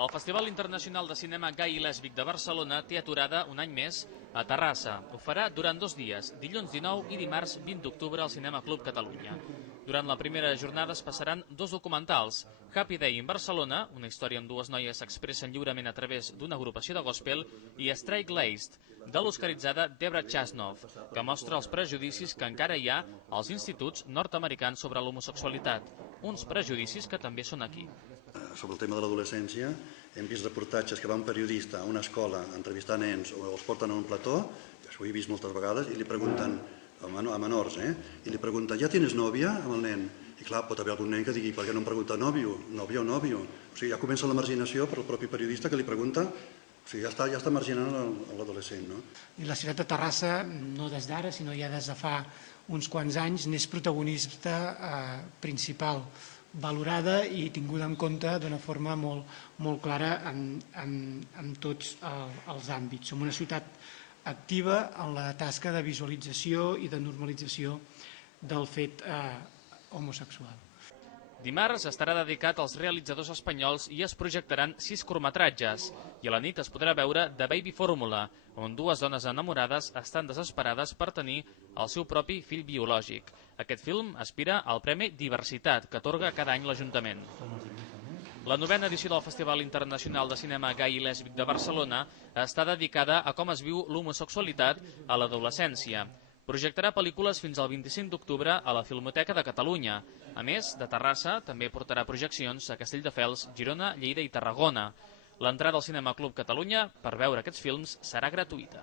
El Festival Internacional de Cinema Gai i Lèsbic de Barcelona té aturada un any més a Terrassa. Ho farà durant 2 dies, dilluns 19 i dimarts 20 d'octubre al Cinema Club Catalunya. Durant la primera jornada es passaran 2 documentals. Happy Day in Barcelona, una història on 2 noies s'expressen lliurement a través d'una agrupació de gospel, i Straight Laced, de l'oscaritzada Debra Chasnoff, que mostra els prejudicis que encara hi ha als instituts nord-americans sobre l'homosexualitat. Uns prejudicis que també són aquí. Sobre el tema de l'adolescència, hem vist reportatges que va un periodista a una escola a entrevistar nens o els porten a un plató, això ho he vist moltes vegades, i li pregunten, a menors, i li pregunten, ¿ya tienes novia? Amb el nen. I clar, pot haver algun nen que digui, per què no em pregunta novio o novio? O sigui, ja comença la marginació per el propi periodista que li pregunta, o sigui, ja està marginant l'adolescent, no? I la ciutat de Terrassa, no des d'ara, sinó ja des de fa uns quants anys, n'és protagonista principal, valorada i tinguda en compte d'una forma molt clara en tots els àmbits. Som una ciutat activa en la tasca de visualització i de normalització del fet homosexual. Dimarts estarà dedicat als realitzadors espanyols i es projectaran 6 curtmetratges. I a la nit es podrà veure The Baby Formula, on 2 dones enamorades estan desesperades per tenir el seu propi fill biològic. Aquest film aspira al Premi Diversitat, que atorga cada any l'Ajuntament. La 9a edició del Festival Internacional de Cinema Gai i Lèsbic de Barcelona està dedicada a com es viu l'homosexualitat a l'adolescència. Projectarà pel·lícules fins al 25 d'octubre a la Filmoteca de Catalunya. A més, de Terrassa també portarà projeccions a Castelldefels, Girona, Lleida i Tarragona. L'entrada al Cinema Club Catalunya per veure aquests films serà gratuïta.